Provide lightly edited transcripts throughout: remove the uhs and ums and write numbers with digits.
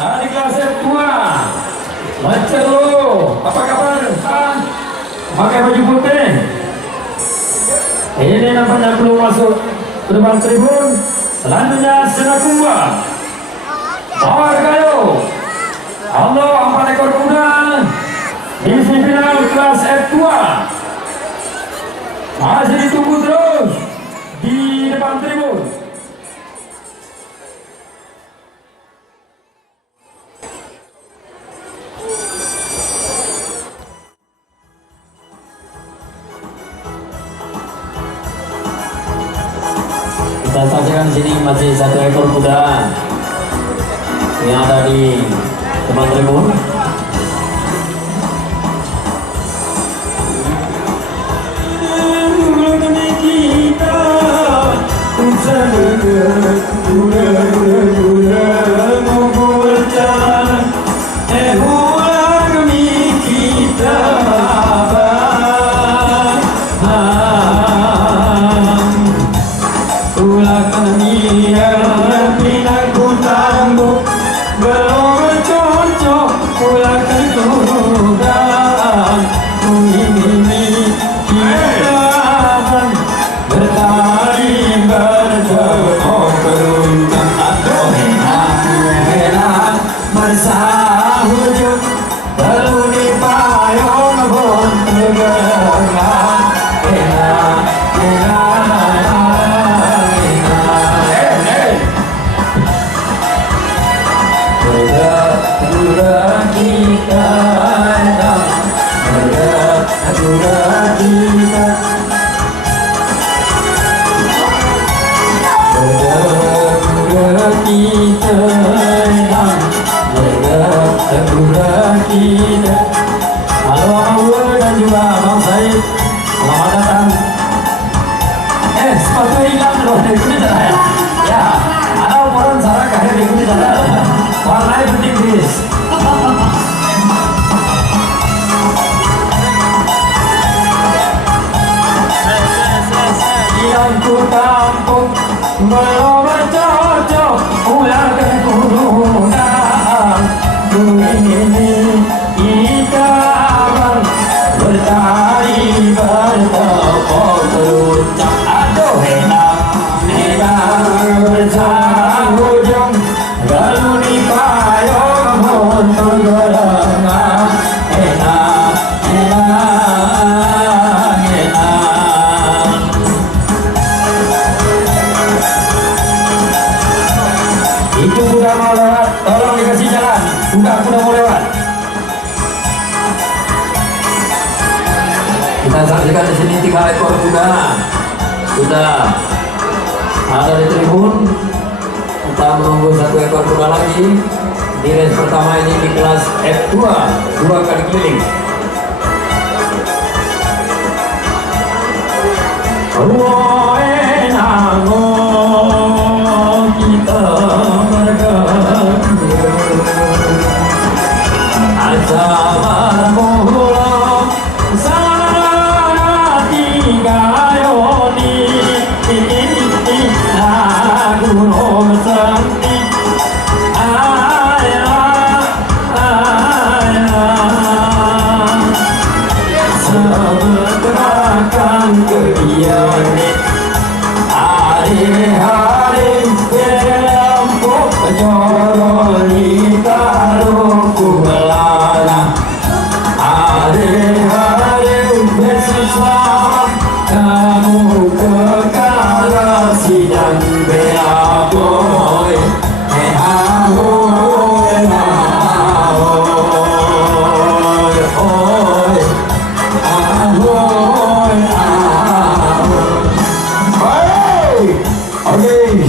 Hari kelas F2 lancar lo, apa kabar? Pakai baju putih. Ini nampaknya belum masuk ke depan tribun. Selanjutnya Senakumba Bawar Gayo Allah 4 ekor kuda divisi final kelas F2 masih ditunggu terus di depan tribun. Kita saksikan di sini masih 1 ekor kuda yang ada di depan tribun. Halo Aul dan juga Bang Said, selamat datang. Sepatu hilang loh, ikuti cara ya. Ada orang salah kahir ikuti cara. Warnanya penting bis. Yang ku tampung belum bercocok, ulang ke gunungan. Ini ikaman bertari bertepuk terucap. Aduh enak bersahujung galuni payung untuk gerengan. Enak itu udah mau lewat, tolong dikasih jalan. Udah mau lewat. Kita saksikan di sini 3 ekor kuda sudah ada di tribun. Kita menunggu 1 ekor kuda lagi di race pertama ini di kelas F2 2 kali keliling. Kita Azaman muhlam sanati gayoni gunung santi sebeterakan kebiaran hari-hari berlampau joroli taruhku belana hari-hari bersama kamu kekal sidang belaboy ahoy ahoy ahoy ahoy ahoy.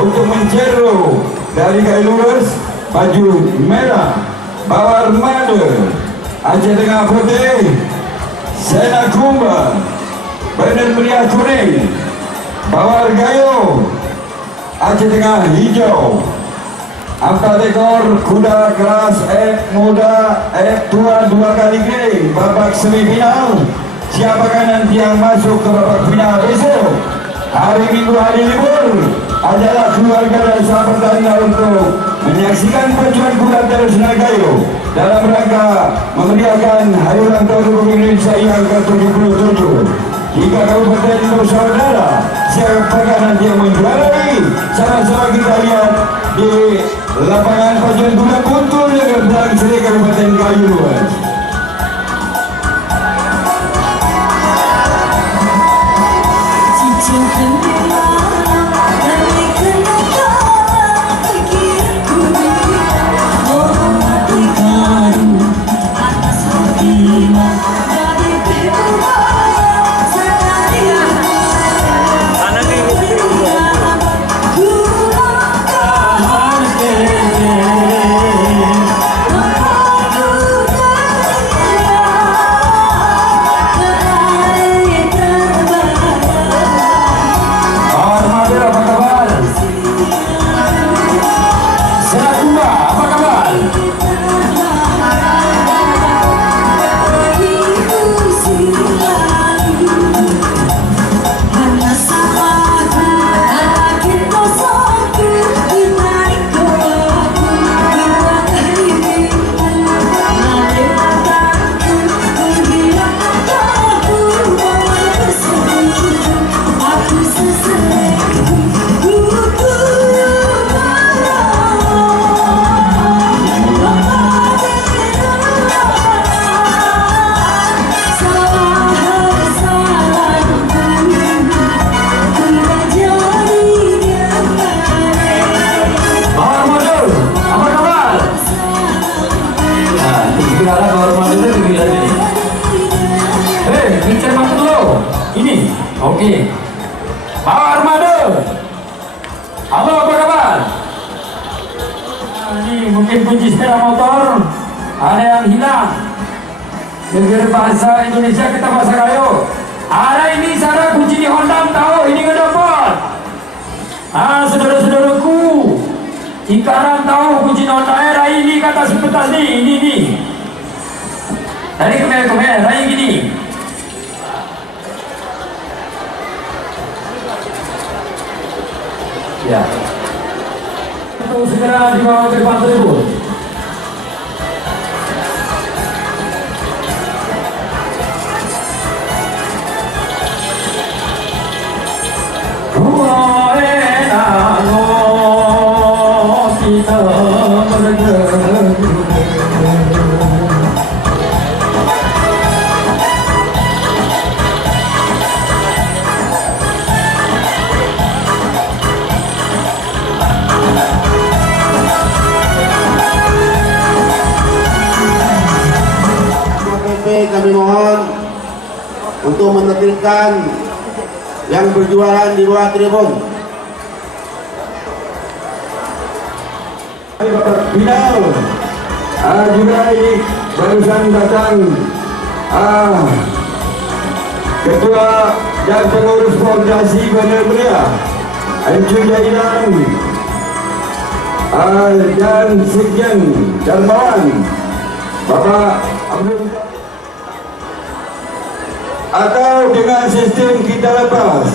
Untuk menjeru dari Kailurus baju merah Bawar Madu, Aceh Tengah putih Senakumba, Bandar Meriah kuning Bawar Gayo, Aceh Tengah hijau. 4 ekor kuda kelas F muda F2 2 kali keliling babak semifinal. Siapakah nanti yang masuk ke babak final besok? hari Minggu hari libur adalah keluarga dan sahabat Anda untuk menyaksikan pacuan kuda terus Nagayo dalam rangka memeriahkan Hari Ulang Tahun Republik Indonesia yang ke-77. Jika kabupaten bersaudara siapakah nanti yang menjuarai, sama-sama kita lihat di lapangan pacuan kuda Kuntul yang berdalam Seri Kabupaten Gayo Luas. Oke, Pak Armado, halo apa kabar? Nah, ini mungkin kunci sepeda motor ada yang hilang. Dengan bahasa Indonesia kita bahasa Gayo. Ada ini sana kunci di Honda tahu ini nggak dapat. Ah saudara-saudaraku, ikaran tahu kunci Honda era ini kata sepetas ini. Tadi kemana rai gini. Ya, untuk segera dibawa ke depan tribun. Kita kami mohon untuk menerbitkan yang berjualan di bawah tribun. Bapak Final juga ini barusan datang Ketua dan Pengurus Fondasi Bandar Mulia Encik Jailan dan Sekjen dan Bawan Bapak Abdul, atau dengan sistem kita lepas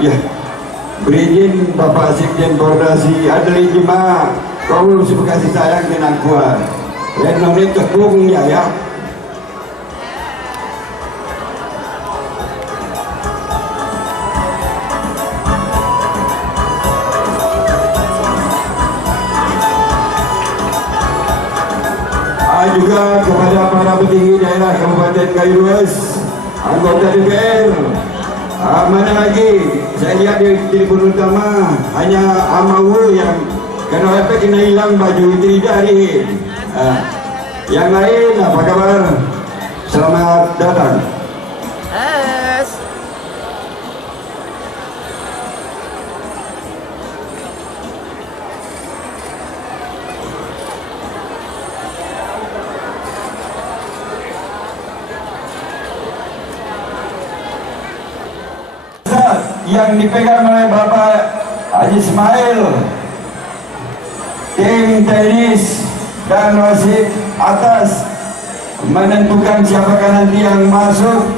ya, berizin Bapak Sekjen Fondasi Adli Jemaah Kaul kasih sayang dengan kuat dan nonit tekung ya. Juga kepada para petinggi daerah Kabupaten Gayo Luas, anggota DPR, mana lagi saya lihat di tribun utama hanya Amawu yang kena efek kena hilang baju tidak hari. Yang lain apa kabar? Selamat datang. Yang dipegang oleh Bapak Haji Ismail, tim tenis dan wasit atas menentukan siapakah nanti yang masuk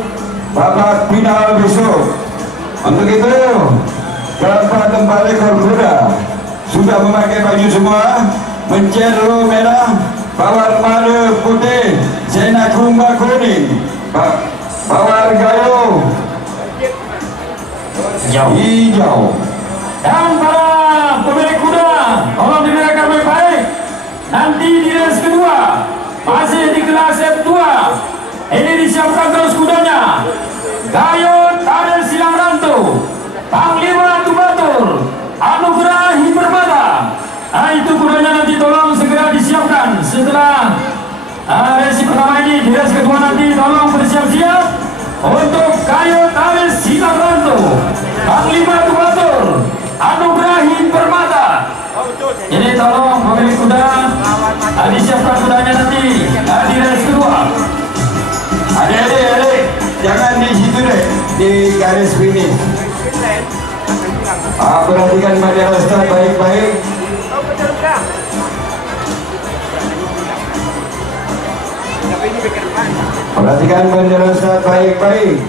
babak final besok. Untuk itu keempat tempat ekor kuda sudah memakai baju semua, mencero merah, bawar madu putih, Sena Kumba kuning, bawar gayo hijau. Dan para pemilik kuda, tolong dengarkan baik-baik. Nanti di race kedua masih di kelas F2. Ini disiapkan terus kudanya. Gayot Kader Silang Rantu, Panglima Tubatur, Anugerah Hipermata. Nah, itu kudanya nanti tolong segera disiapkan. Setelah race pertama ini, di race kedua nanti tolong bersiap-siap untuk Gayot Kader Silang Rantu, Panglima Tubatur, Anugerah Hipermata. Ini tolong pemilik kuda disiapkan kudanya nanti di race kedua. Adik-adik, jangan di situ deh, di garis finish. Perhatikan bendera start baik-baik. Perhatikan bendera start baik-baik.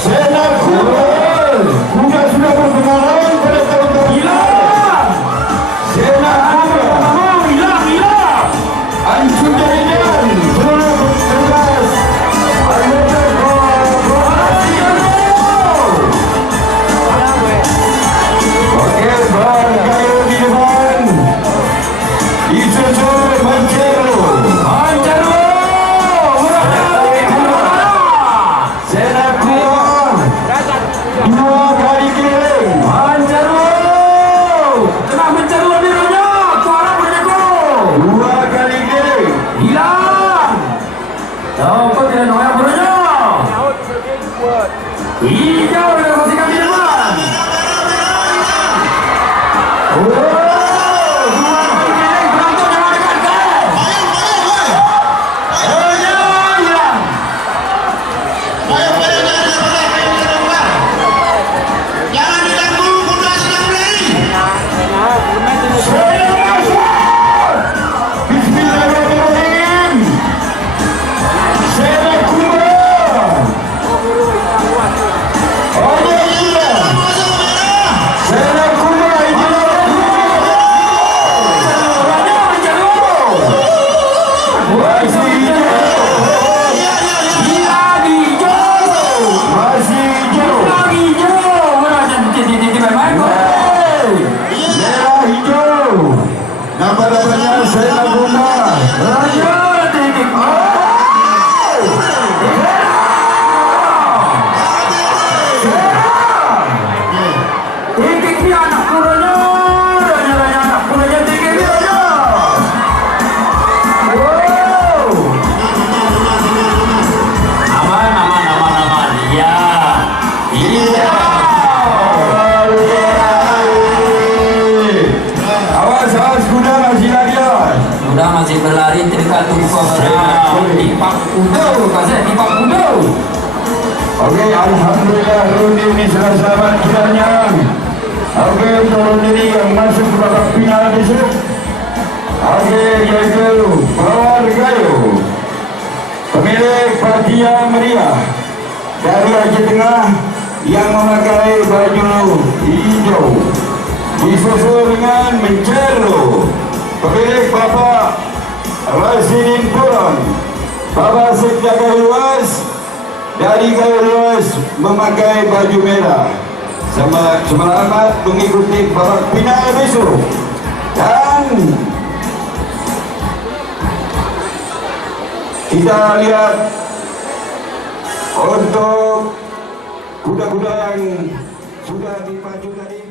Sena Kumba kuda sudah berpengalaman pada tahun-tahun Hilang, Sena Kumba hilang. hancur dari jalan seluruh tugas anggota Oke, Gayo di depan, disusul Mencero. Sena Kumba dua kali keliling. Dua kali keliling. Hilang. Dapat dia noyak buranya. Hijau dengan pastikan di depan. Dua kali keliling penonton jangan dekat guys. Hilang. Jangan diganggu, kuda sedang berlari. Bismillahirrahmanirrahim. Sena Kumba. Oh iya. Sena Kumba ini. Masih hijau. Masih hijau. Merah hijau. Nama-namanya Sena Kumba. Awas kuda masih lagi awas. Udah masih berlari tergantung kepada tipak kuda, kasih tipak kuda. Oke, alhamdulillah Rudy ini sudah selamat kudanya. Oke, untuk diri yang masuk ke babak final besok. Oke, yaitu Bawar Gayo, pemilik Fatia Meriah dari Aceh Tengah yang memakai baju hijau, disusul dengan Mencero, pemilik Bapak Rasidin Puron, Bapak Sekda Gayo Luas dari Gayo Luas memakai baju merah. Selamat mengikuti babak final besok. Dan kita lihat untuk kuda-kuda yang sudah dipacu tadi.